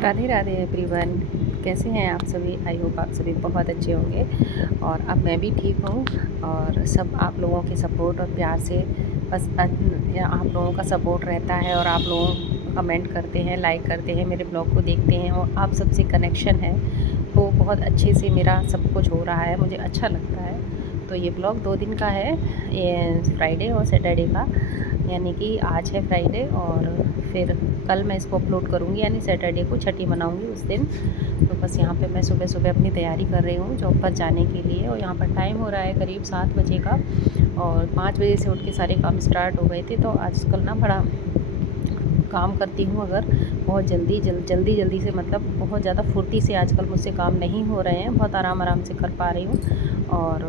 Radhe Radhe everyone. कैसे हैं आप सभी? आई होप आप सभी बहुत अच्छे होंगे और अब मैं भी ठीक हूँ। और सब आप लोगों के सपोर्ट और प्यार से बस आप लोगों का सपोर्ट रहता है और आप लोग कमेंट करते हैं, लाइक करते हैं, मेरे ब्लॉग को देखते हैं और आप सबसे कनेक्शन है वो बहुत अच्छे से मेरा सब कुछ हो रहा है, मुझे अच्छा लगता है। तो ये ब्लॉग 2 दिन का है, ये फ्राइडे और सैटरडे का, यानी कि आज है फ्राइडे और फिर कल मैं इसको अपलोड करूँगी, यानी सैटरडे को छठी मनाऊँगी उस दिन। तो बस यहाँ पे मैं सुबह सुबह अपनी तैयारी कर रही हूँ जॉब पर जाने के लिए और यहाँ पर टाइम हो रहा है करीब 7 बजे का और 5 बजे से उठ के सारे काम स्टार्ट हो गए थे। तो आजकल ना बड़ा काम करती हूँ, अगर बहुत जल्दी से, मतलब बहुत ज़्यादा फुर्ती से आजकल मुझसे काम नहीं हो रहे हैं, बहुत आराम से कर पा रही हूँ। और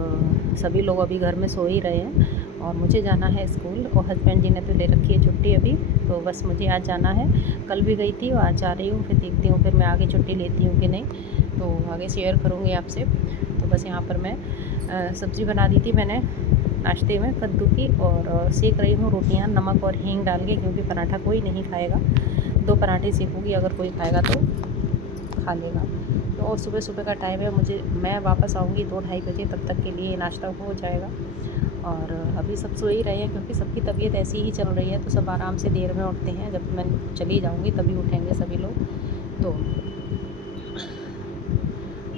सभी लोग अभी घर में सो ही रहे हैं और मुझे जाना है स्कूल और हस्बैंड जी ने तो ले रखी है छुट्टी अभी, तो बस मुझे आज जाना है। कल भी गई थी और आज जा रही हूँ, फिर देखती हूँ फिर मैं आगे छुट्टी लेती हूँ कि नहीं, तो आगे शेयर करूँगी आपसे। तो बस यहाँ पर मैं सब्ज़ी बना दी थी मैंने नाश्ते में कद्दू की और सेक रही हूँ रोटियाँ नमक और हींग डाल के, क्योंकि पराठा कोई नहीं खाएगा। 2 पराठे सेकूँगी, अगर कोई खाएगा तो खा लेगा। तो और सुबह सुबह का टाइम है, मैं वापस आऊँगी 2-2:30 बजे, तब तक के लिए नाश्ता हो जाएगा। और अभी सब सो ही रहे हैं क्योंकि सबकी तबीयत ऐसी ही चल रही है, तो सब आराम से देर में उठते हैं। जब मैं चली जाऊँगी तभी उठेंगे सभी लोग। तो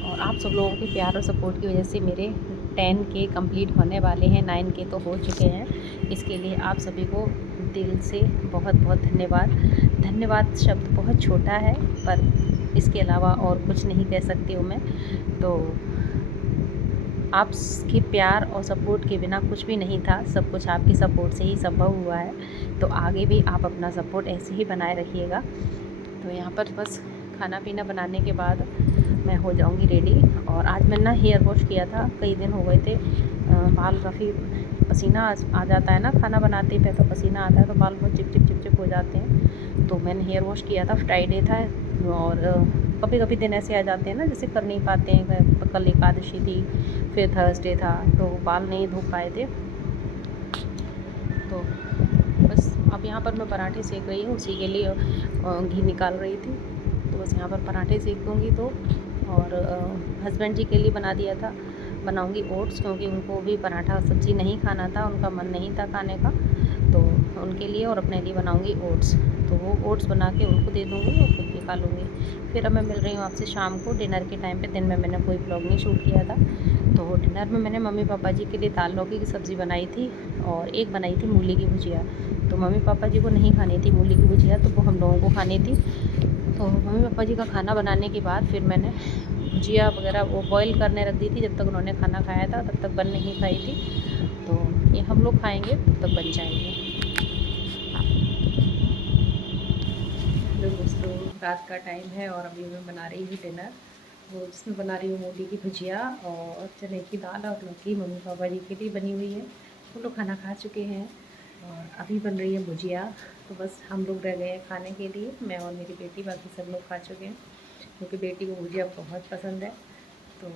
और आप सब लोगों के प्यार और सपोर्ट की वजह से मेरे 10 के कंप्लीट होने वाले हैं, 9 के तो हो चुके हैं। इसके लिए आप सभी को दिल से बहुत बहुत धन्यवाद। धन्यवाद शब्द बहुत छोटा है, पर इसके अलावा और कुछ नहीं कह सकती हूँ मैं। तो आपके प्यार और सपोर्ट के बिना कुछ भी नहीं था, सब कुछ आपकी सपोर्ट से ही संभव हुआ है। तो आगे भी आप अपना सपोर्ट ऐसे ही बनाए रखिएगा। तो यहाँ पर बस खाना पीना बनाने के बाद मैं हो जाऊँगी रेडी। और आज मैंने ना हेयर वॉश किया था, कई दिन हो गए थे, बाल काफ़ी पसीना आ जाता है ना, खाना बनाते पे तो पसीना आता है तो बाल बहुत चिप हो जाते हैं। तो मैंने हेयर वॉश किया था, फ्राइडे था और कभी कभी दिन ऐसे आ जाते हैं ना जैसे कर नहीं पाते हैं। कल एकादशी थी, फिर थर्सडे था, तो बाल नहीं धो पाए थे। तो बस अब यहाँ पर मैं पराठे सेक रही हूँ, उसी के लिए घी निकाल रही थी। तो बस यहाँ पर पराठे सेक दूँगी तो। और हस्बैंड जी के लिए बना दिया था, बनाऊँगी ओट्स, क्योंकि उनको भी पराठा सब्ज़ी नहीं खाना था, उनका मन नहीं था खाने का, तो उनके लिए और अपने लिए बनाऊँगी ओट्स। तो वो ओट्स बना के उनको दे दूँगी और खुद भी खा लूँगी। फिर अब मैं मिल रही हूँ आपसे शाम को डिनर के टाइम पे। दिन में मैंने कोई ब्लॉग नहीं शूट किया था। तो डिनर में मैंने मम्मी पापा जी के लिए दाल लौकी की सब्ज़ी बनाई थी और एक बनाई थी मूली की भुजिया। तो मम्मी पापा जी को नहीं खानी थी मूली की भुजिया, तो वो हम लोगों को खानी थी। तो मम्मी पापा जी का खाना बनाने के बाद फिर मैंने भुजिया वगैरह वो बॉईल करने रख दी थी। जब तक उन्होंने खाना खाया था तब तक बन नहीं पाई थी, तो ये हम लोग खाएंगे तब तक बन जाएंगे। हेलो दोस्तों, रात का टाइम है और अभी मैं बना रही हूँ डिनर। वो जिसमें बना रही हूँ मूली की भुजिया और चने की दाल और लौकी। मम्मी पापा जी के लिए बनी हुई है, वो लोग खाना खा चुके हैं और अभी बन रही है भुजिया। तो बस हम लोग रह गए हैं खाने के लिए, मैं और मेरी बेटी, बाकी सब लोग खा चुके हैं क्योंकि बेटी को भुजिया बहुत पसंद है। तो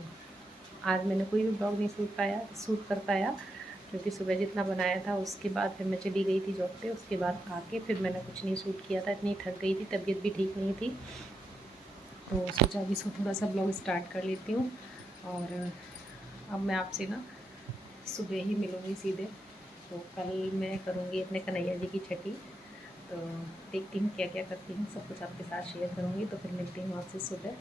आज मैंने कोई भी ब्लॉग नहीं शूट कर पाया, क्योंकि सुबह जितना बनाया था उसके बाद फिर मैं चली गई थी जॉब पे। उसके बाद आके फिर मैंने कुछ नहीं शूट किया था, इतनी थक गई थी, तबीयत भी ठीक नहीं थी। तो सोचा अभी इसको थोड़ा सा ब्लॉग स्टार्ट कर लेती हूँ। और अब मैं आपसे ना सुबह ही मिलूँगी सीधे। तो कल मैं करूँगी अपने कन्हैया जी की छठी, तो देखती हूँ क्या क्या करती हूँ, सब कुछ आपके साथ शेयर करूँगी। तो फिर मिलती हूँ आपसे सुबह।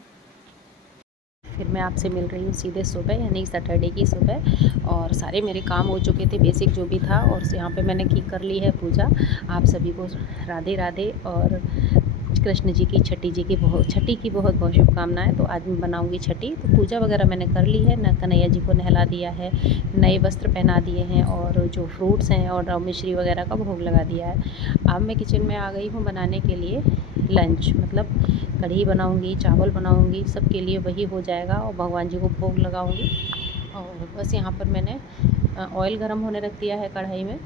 फिर मैं आपसे मिल रही हूँ सीधे सुबह, यानी सैटरडे की सुबह। और सारे मेरे काम हो चुके थे, बेसिक जो भी था, और यहाँ पे मैंने कर ली है पूजा। आप सभी को राधे राधे और कृष्ण जी की छठी की बहुत बहुत शुभकामनाएं। तो आज मैं बनाऊंगी छठी, तो पूजा वगैरह मैंने कर ली है, कन्हैया जी को नहला दिया है, नए वस्त्र पहना दिए हैं और जो फ्रूट्स हैं और मिश्री वगैरह का भोग लगा दिया है। अब मैं किचन में आ गई हूँ बनाने के लिए लंच, मतलब कढ़ी बनाऊंगी, चावल बनाऊंगी, सबके लिए वही हो जाएगा और भगवान जी को भोग लगाऊंगी। और बस यहाँ पर मैंने ऑयल गरम होने रख दिया है कढ़ाई में।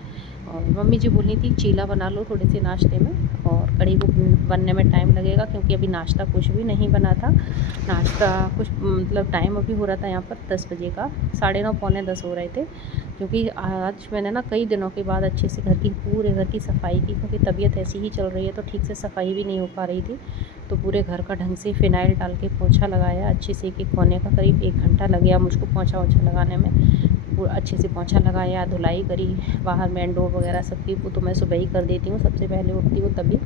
और मम्मी जी बोली थी चीला बना लो थोड़े से नाश्ते में, और कढ़ी को बनने में टाइम लगेगा, क्योंकि अभी नाश्ता कुछ भी नहीं बना था। नाश्ता कुछ मतलब टाइम अभी हो रहा था यहाँ पर 10 बजे का, 9:30 पौने 10 हो रहे थे, क्योंकि आज मैंने ना कई दिनों के बाद अच्छे से पूरे घर की सफाई की, क्योंकि तबीयत ऐसी ही चल रही है तो ठीक से सफाई भी नहीं हो पा रही थी। तो पूरे घर का ढंग से फ़िनाइल डाल के पोंछा लगाया अच्छे से, एक कोने का करीब 1 घंटा लग गया मुझको पोंछा वोंछा लगाने में। पूरा अच्छे से पोंछा लगाया, धुलाई करी, बाहर मेन डोर वगैरह सबकी वो तो मैं सुबह ही कर देती हूँ, सबसे पहले उठती हूँ तभी।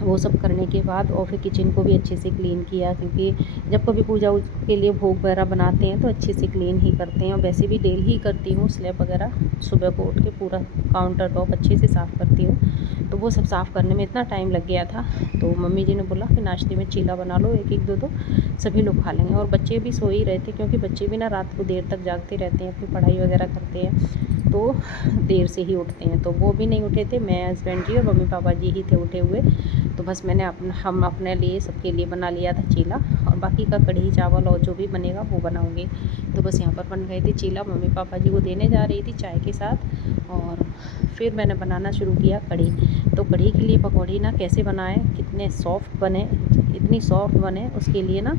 वो सब करने के बाद और फिर किचन को भी अच्छे से क्लीन किया, क्योंकि जब कभी पूजा के लिए भोग वगैरह बनाते हैं तो अच्छे से क्लीन ही करते हैं। और वैसे भी डेली ही करती हूँ, स्लैब वगैरह सुबह को उठ के पूरा काउंटर टॉप अच्छे से साफ़ करती हूँ। तो वो सब साफ़ करने में इतना टाइम लग गया था, तो मम्मी जी ने बोला कि नाश्ते में चीला बना लो, एक एक दो दो सभी लोग खा लेंगे। और बच्चे भी सो ही रहे थे, क्योंकि बच्चे भी ना रात को देर तक जागते रहते हैं, अपनी पढ़ाई वगैरह करते हैं, तो देर से ही उठते हैं। तो वो भी नहीं उठे थे, मैं, हस्बैंड जी और मम्मी पापा जी ही थे उठे हुए। तो बस मैंने हम अपने लिए सबके लिए बना लिया था चीला, और बाकी का कढ़ी चावल और जो भी बनेगा वो बनाऊँगी। तो बस यहाँ पर बन गए थे चीला, मम्मी पापा जी को देने जा रही थी चाय के साथ। और फिर मैंने बनाना शुरू किया कढ़ी। तो कढ़ी के लिए पकौड़ी ना कैसे बनाएं, कितने सॉफ्ट बने, इतनी सॉफ्ट बने, उसके लिए ना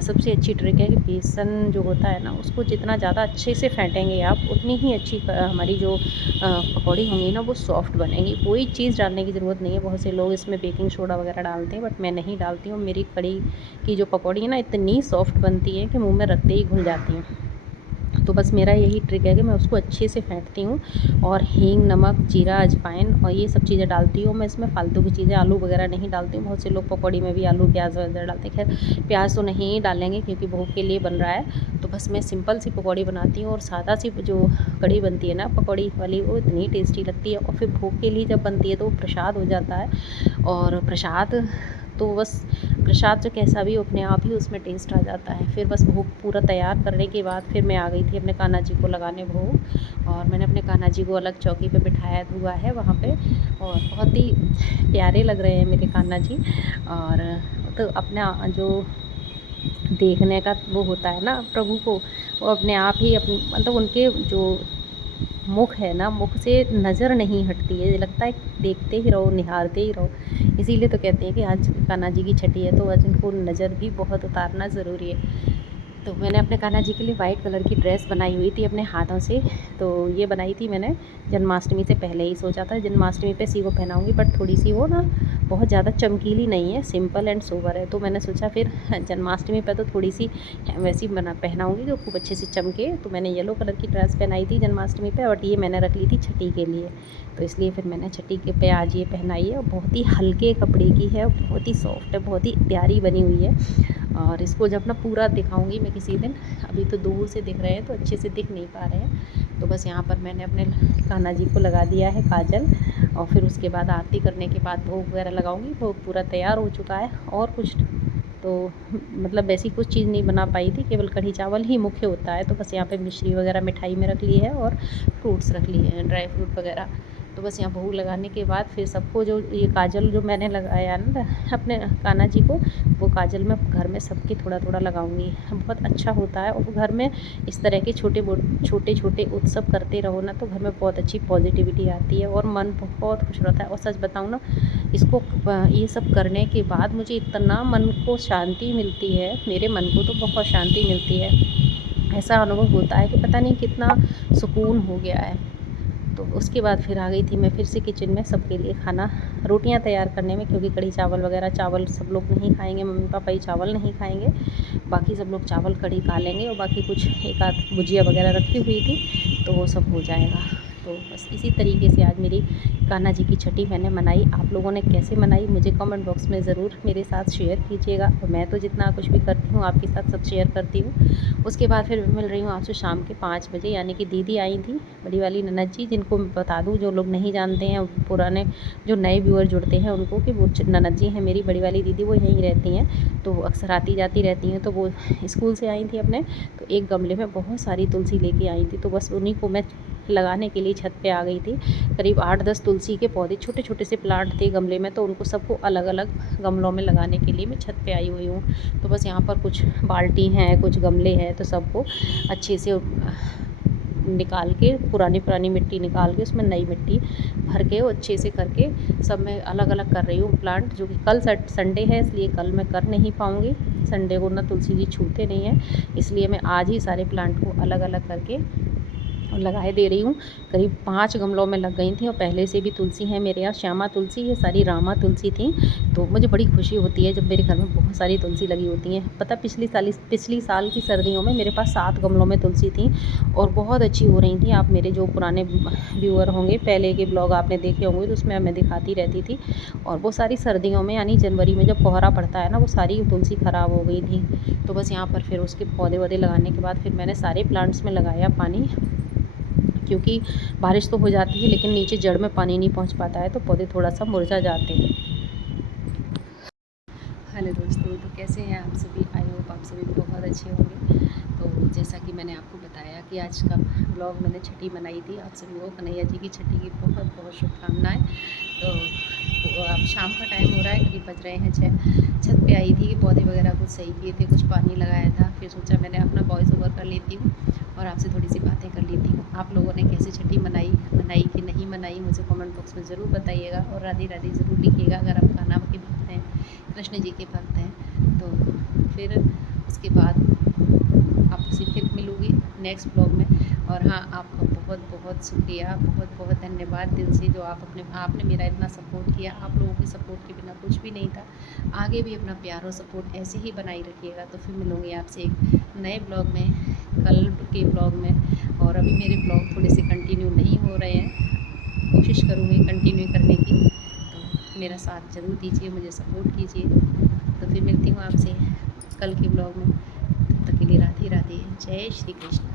सबसे अच्छी ट्रिक है कि बेसन जो होता है ना, उसको जितना ज़्यादा अच्छे से फेंटेंगे आप, उतनी ही अच्छी हमारी जो पकौड़ी होंगी ना वो सॉफ्ट बनेंगी। कोई चीज़ डालने की ज़रूरत नहीं है। बहुत से लोग इसमें बेकिंग सोडा वगैरह डालते हैं, बट मैं नहीं डालती हूँ। मेरी कढ़ी की जो पकौड़ी है ना इतनी सॉफ्ट बनती है कि मुँह में रखते ही घुल जाती हैं। तो बस मेरा यही ट्रिक है कि मैं उसको अच्छे से फेंटती हूँ, और हींग, नमक, जीरा, अजवाइन और ये सब चीज़ें डालती हूँ मैं इसमें। फालतू की चीज़ें, आलू वगैरह नहीं डालती हूँ। बहुत से लोग पकौड़ी में भी आलू प्याज वगैरह डालते हैं, खैर प्याज तो नहीं डालेंगे क्योंकि भोग के लिए बन रहा है। तो बस मैं सिंपल सी पकौड़ी बनाती हूँ, और सादा सी जो कढ़ी बनती है ना पकौड़ी वाली, वो इतनी टेस्टी लगती है। और फिर भोग के लिए जब बनती है तो वो प्रसाद हो जाता है। और प्रसाद तो बस, प्रसाद जो कैसा भी हो अपने आप ही उसमें टेस्ट आ जाता है। फिर बस भोग पूरा तैयार करने के बाद फिर मैं आ गई थी अपने कान्हा जी को लगाने भोग, और मैंने अपने कान्हा जी को अलग चौकी पे बिठाया हुआ है वहाँ पे, और बहुत ही प्यारे लग रहे हैं मेरे कान्हा जी। और तो अपना जो देखने का वो होता है ना प्रभु को, वो अपने आप ही मतलब उनके जो मुख है ना, मुख से नज़र नहीं हटती है, लगता है देखते ही रहो, निहारते ही रहो। इसीलिए तो कहते हैं कि आज कान्हा जी की छठी है, तो आज इनको नज़र भी बहुत उतारना ज़रूरी है। तो मैंने अपने कान्हा जी के लिए वाइट कलर की ड्रेस बनाई हुई थी अपने हाथों से। तो ये बनाई थी मैंने जन्माष्टमी से पहले ही, सोचा था जन्माष्टमी पे इसी को पहनाऊँगी, बट थोड़ी सी वो ना बहुत ज़्यादा चमकीली नहीं है, सिंपल एंड सोबर है। तो मैंने सोचा फिर जन्माष्टमी पे तो थोड़ी सी वैसी पहनाऊँगी जो खूब अच्छे से चमके। तो मैंने येलो कलर की ड्रेस पहनाई थी जन्माष्टमी पे, बट ये मैंने रख ली थी छठी के लिए। तो इसलिए फिर मैंने छठी के पे आज ये पहनाई है, और बहुत ही हल्के कपड़े की है, बहुत ही सॉफ्ट है, बहुत ही प्यारी बनी हुई है। और इसको जब ना पूरा दिखाऊंगी मैं किसी दिन, अभी तो दूर से दिख रहे हैं तो अच्छे से दिख नहीं पा रहे हैं। तो बस यहाँ पर मैंने अपने कान्हा जी को लगा दिया है काजल, और फिर उसके बाद आरती करने के बाद भोग वगैरह लगाऊंगी। भोग पूरा तैयार हो चुका है, और कुछ तो मतलब वैसी कुछ चीज़ नहीं बना पाई थी, केवल कढ़ी चावल ही मुख्य होता है। तो बस यहाँ पे मिश्री वगैरह मिठाई में रख ली है, और फ्रूट्स रख लिए हैं, ड्राई फ्रूट वगैरह। तो बस यहाँ भोग लगाने के बाद फिर सबको जो ये काजल जो मैंने लगाया ना अपने कान्हा जी को, वो काजल मैं घर में सबके थोड़ा थोड़ा लगाऊंगी। बहुत अच्छा होता है, और घर में इस तरह के छोटे छोटे उत्सव करते रहो ना, तो घर में बहुत अच्छी पॉजिटिविटी आती है, और मन बहुत खुश रहता है। और सच बताऊँ ना, इसको ये सब करने के बाद मुझे इतना मन को शांति मिलती है, मेरे मन को तो बहुत शांति मिलती है। ऐसा अनुभव होता है कि पता नहीं कितना सुकून हो गया है। तो उसके बाद फिर आ गई थी मैं फिर से किचन में सबके लिए खाना, रोटियां तैयार करने में, क्योंकि कढ़ी चावल वगैरह, चावल सब लोग नहीं खाएंगे, मम्मी पापा ही चावल नहीं खाएंगे, बाकी सब लोग चावल कढ़ी खा लेंगे, और बाकी कुछ एक आध भुजिया वगैरह रखी हुई थी, तो वो सब हो जाएगा। तो बस इसी तरीके से आज मेरी कान्हा जी की छठी मैंने मनाई। आप लोगों ने कैसे मनाई मुझे कमेंट बॉक्स में ज़रूर मेरे साथ शेयर कीजिएगा, और मैं तो जितना कुछ भी करती हूँ आपके साथ सब शेयर करती हूँ। उसके बाद फिर मिल रही हूँ आपसे शाम के 5 बजे, यानी कि दीदी आई थी, बड़ी वाली ननद जी, जिनको मैं बता दूँ जो लोग नहीं जानते हैं, पुराने जो नए व्यूअर जुड़ते हैं उनको, कि वो ननद जी हैं मेरी बड़ी वाली दीदी, वो यहीं रहती हैं, तो वो अक्सर आती जाती रहती हैं। तो वो स्कूल से आई थी अपने, तो एक गमले में बहुत सारी तुलसी लेके आई थी, तो बस उन्हीं को मैं लगाने के लिए छत पे आ गई थी। करीब 8-10 तुलसी के पौधे, छोटे छोटे से प्लांट थे गमले में, तो उनको सबको अलग अलग गमलों में लगाने के लिए मैं छत पे आई हुई हूँ। तो बस यहाँ पर कुछ बाल्टी हैं, कुछ गमले हैं, तो सबको अच्छे से निकाल के, पुरानी मिट्टी निकाल के उसमें नई मिट्टी भर के अच्छे से करके सब मैं अलग अलग कर रही हूँ प्लांट। जो कि कल संडे है इसलिए कल मैं कर नहीं पाऊँगी, संडे को ना तुलसी जी छूते नहीं हैं, इसलिए मैं आज ही सारे प्लांट को अलग अलग करके लगाए दे रही हूँ। करीब 5 गमलों में लग गई थी और पहले से भी तुलसी है मेरे यहाँ, श्यामा तुलसी, ये सारी रामा तुलसी थी। तो मुझे बड़ी खुशी होती है जब मेरे घर में बहुत सारी तुलसी लगी होती हैं। पता पिछली साल की सर्दियों में मेरे पास 7 गमलों में तुलसी थी और बहुत अच्छी हो रही थी। आप मेरे जो पुराने व्यूअर होंगे, पहले के ब्लॉग आपने देखे होंगे तो उसमें मैं दिखाती रहती थी। और वो सारी सर्दियों में यानी जनवरी में जब कोहरा पड़ता है ना, वो सारी तुलसी ख़राब हो गई थी। तो बस यहाँ पर फिर उसके पौधे वौधे लगाने के बाद फिर मैंने सारे प्लांट्स में लगाया पानी, क्योंकि बारिश तो हो जाती है लेकिन नीचे जड़ में पानी नहीं पहुंच पाता है तो पौधे थोड़ा सा मुरझा जाते हैं। हेलो दोस्तों, तो कैसे हैं आप सभी? आई होप आप सभी बहुत अच्छे होंगे। तो जैसा कि मैंने आपको बताया कि आज का ब्लॉग मैंने छठी मनाई थी, आप सभी को कन्हैया जी की छठी की बहुत बहुत शुभकामनाएं। तो अब शाम का टाइम हो रहा है, करीब बज रहे हैं 6। छत पे आई थी कि पौधे वगैरह कुछ सही किए थे, कुछ पानी लगाया था, फिर सोचा मैंने अपना वॉइस ओवर कर लेती हूँ और आपसे थोड़ी सी बातें कर लेती हूँ। आप लोगों ने कैसे छठी मनाई कि नहीं मनाई, मुझे कमेंट बॉक्स में ज़रूर बताइएगा और राधे राधे ज़रूर लिखिएगा अगर आप कान्हा के भक्त हैं, कृष्ण जी के भक्त हैं। तो फिर उसके बाद आपसे फिर मिलूँगी नेक्स्ट ब्लॉग में। और हाँ, आपका बहुत बहुत शुक्रिया, बहुत बहुत धन्यवाद दिल से, जो आपने मेरा इतना सपोर्ट किया। आप लोगों के सपोर्ट के बिना कुछ भी नहीं था। आगे भी अपना प्यार और सपोर्ट ऐसे ही बनाई रखिएगा। तो फिर मिलूँगी आपसे एक नए ब्लॉग में, कल के ब्लॉग में। और अभी मेरे ब्लॉग थोड़े से कंटिन्यू नहीं हो रहे हैं, कोशिश करूँगी कंटिन्यू करने की। तो मेरा साथ ज़रूर दीजिए, मुझे सपोर्ट कीजिए। तो फिर मिलती हूँ आपसे कल के ब्लॉग में। तब तक के लिए राधे राधे, जय श्री कृष्ण।